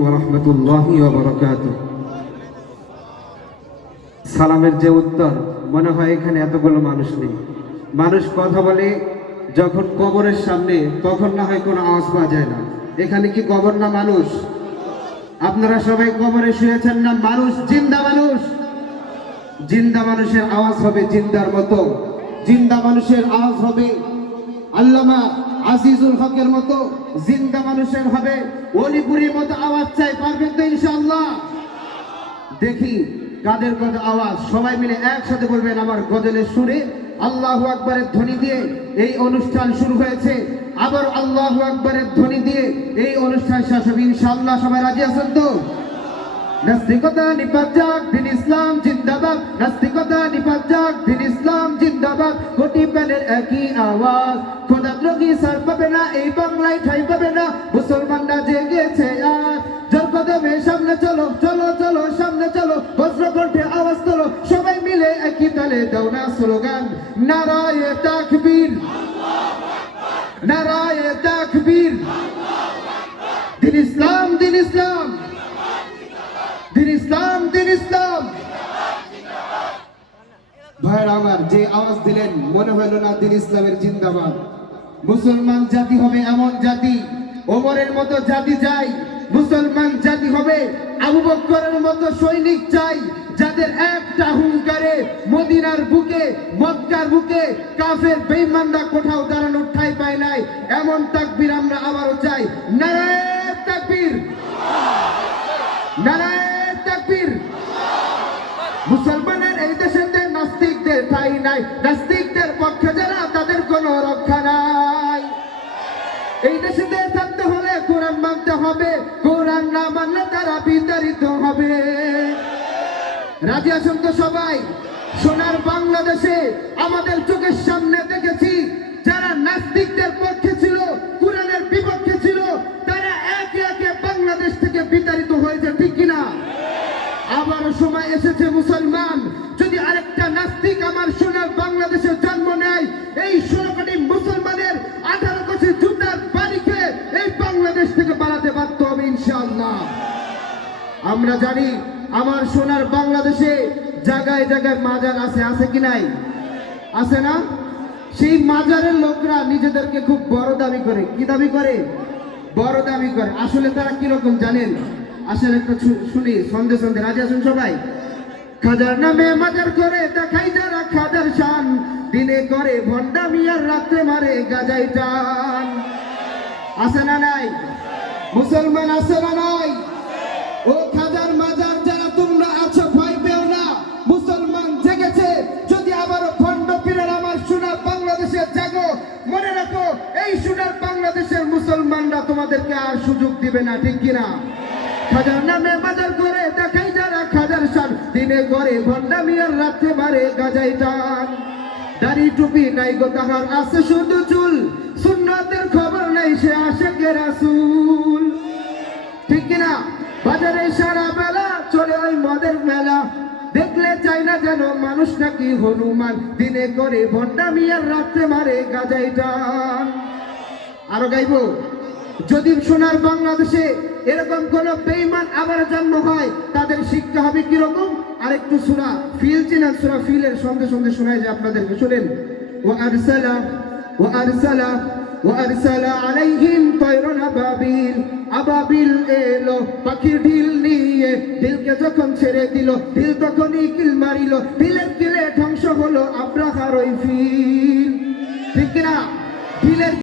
ওয়ারাহমাতুল্লাহি ওয়া বারাকাতুহু। সালামের যে উত্তর, মনে হয় এখানে এতগুলো মানুষ নেই। মানুষ কথা বলে যখন কবরের সামনে, তখন না হয় কোনো আওয়াজ পাওয়া যায় না। এখানে কি কবর না মানুষ? আপনারা সবাই কবরে শুয়েছেন না? মানুষ, জিন্দা মানুষ। জিন্দা মানুষের আওয়াজ হবে জিন্দার মতো, জিন্দা মানুষের আওয়াজ হবে আল্লামা আজিজুল হকের মতো, জিন্দা মানুষের হবে অলিপুরির মতো আওয়াজ। চাই, পারবেন তো ইনশাআল্লাহ? দেখি কাদের কত আওয়াজ। সবাই মিলে একসাথে বলবেন আমার গজলের সুরে। আল্লাহু আকবারের ধ্বনি দিয়ে এই অনুষ্ঠান শুরু হয়েছে, আবার আল্লাহু আকবারের ধ্বনি দিয়ে এই অনুষ্ঠান শেষ হবে ইনশাআল্লাহ। সবাই রাজি আছেন তো? নাস্তিকতা নিপাত যাক, দিন ইসলাম জিন্দাবাদ। নাস্তিকতা নিপাত যাক, দিন ইসলাম জিন্দাবাদ। কোটি প্রাণের একই আওয়াজ, খোদাদ্রোহী সার পাবে না, এই বাংলায় ঠাঁই পাবে না। মুসলমানরা জেগেছে আজ, জোর কদমে সামনে চলো, চলো চলো সামনে চলো। বজ্রকণ্ঠে আওয়াজ তোলো, সবাই মিলে একই তালে দাও না স্লোগান, নারায়ে তাকবীর, নারায়ে তাকবীর। দিন ইসলাম, দিন ইসলাম, দিন ইসলাম, দিন ইসলাম। ভাইয়ের আমার, যে আওয়াজ দিলেন মনে হইল না দিন ইসলামের জিন্দাবাদ? মুসলমান জাতি হবে এমন জাতি, ওমরের মতো জাতি চাই। মুসলমান জাতি হবে আবু বকরের মতো সৈনিক চাই, যাদের একটা হুঙ্কারে মদিনার বুকে, মক্কার বুকে কাফের বেঈমানরা কোথাও দাঁড়ানোর ঠাঁই পায় নাই। এমন তাকবীর আমরা আবারও চাই। নারায়ে তাকবীর, নারায়ে তাকবীর। মুসলমানের এই দেশেতে নাস্তিকদের ঠাঁই নাই, নাস্তিকদের পক্ষে যারা তাদের কোনো রক্ষা নাই। এই দেশেতে থাকতে হলে কোরআন মানতে হবে, কোরআন না মানলে তারা বিতাড়িত হবে। রাজি আছেন তো সবাই? সোনার বাংলাদেশে আমাদের চোখের সামনে দেখেছি যারা নাস্তিকদের পক্ষে ছিল, কোরআনের বিপক্ষে ছিল, তারা একে একে বাংলাদেশ থেকে বিতাড়িত হয়েছে, ঠিক কিনা? আবার সময় এসেছে মুসলমান, যদি আরেকটা নাস্তিক আমার সোনার বাংলাদেশে জন্ম নেয়, এই 16 কোটি মুসলমানের 18 কোটি জুতার বাড়িকে এই বাংলাদেশ থেকে বাড়াতে বাধ্য হবে ইনশাআল্লাহ। আমরা জানি আমার সোনার বাংলাদেশে জায়গায় জায়গায় মাজার আছে, আছে কি নাই? আছে না? সেই মাজারের লোকরা নিজেদেরকে খুব বড় দাবি করে। কি দাবি করে? বড় দাবি করে। আসলে তারা কিরকম জানেন? আসলে একটা শুনি সন্দেহ সন্দেহ। রাজি আছেন সবাই? খাজার নামে মাজার করে দেখাই যারা খাজার শান, দিনে করে ভণ্ডামি আর রাত্রে মারে গাজাই টান। আছে না নাই? মুসলমান আছে না নাই? ও খাজার মাজার যারা তোমরা আছো, ভয় পেও না, মুসলমান জেগেছে। যদি আবারও ভণ্ড পীরের আমার সোনার বাংলাদেশে জাগো, মনে রাখো এই সোনার বাংলাদেশের মুসলমানরা তোমাদেরকে আর সুযোগ দিবে না, ঠিক কিনা? খাজার নামে বাজার করে দেখাই যারা খাজার শান, দিনে করে ভণ্ডামি আর রাত্রে মারে গাজাই টান। দাড়ি টুপি নাই গো তাহার, আছে শুধু চুল, সুন্নাতের খবর নাই সে আশিকে রাসূল, ঠিক কিনা? বাজারে সারা বেলা চলে ওই মদের মেলা, দেখলে চাই না যেন মানুষ নাকি হনুমান, দিনে করে ভণ্ডামি আর রাত্রে মারে গাজাই টান। আরো গাইবো? যদি সোনার বাংলাদেশে এরকম কোন বেঈমান আবার জন্ম হয়, তাদের শিক্ষা হবে কিরকম? আরেকটু সূরা ফিল চিনেন? সূরা ফিলের সঙ্গে সঙ্গে শোনায় যে আপনাদেরকে, শুনেন। ওয়া আরসালা ওয়া আরসালা ওয়া আরসালা আলাইহিম তায়রান আবাবিল। আবাবিল এলো পাখির ঢিল নিয়ে, ঢিলকে যখন ছেড়ে দিল, ঢিল তখনই কিল মারিল, ঢিলের কিলে ধ্বংস হলো আব্রাহার ওই ফিল, ঠিক কিনা? ঢিলের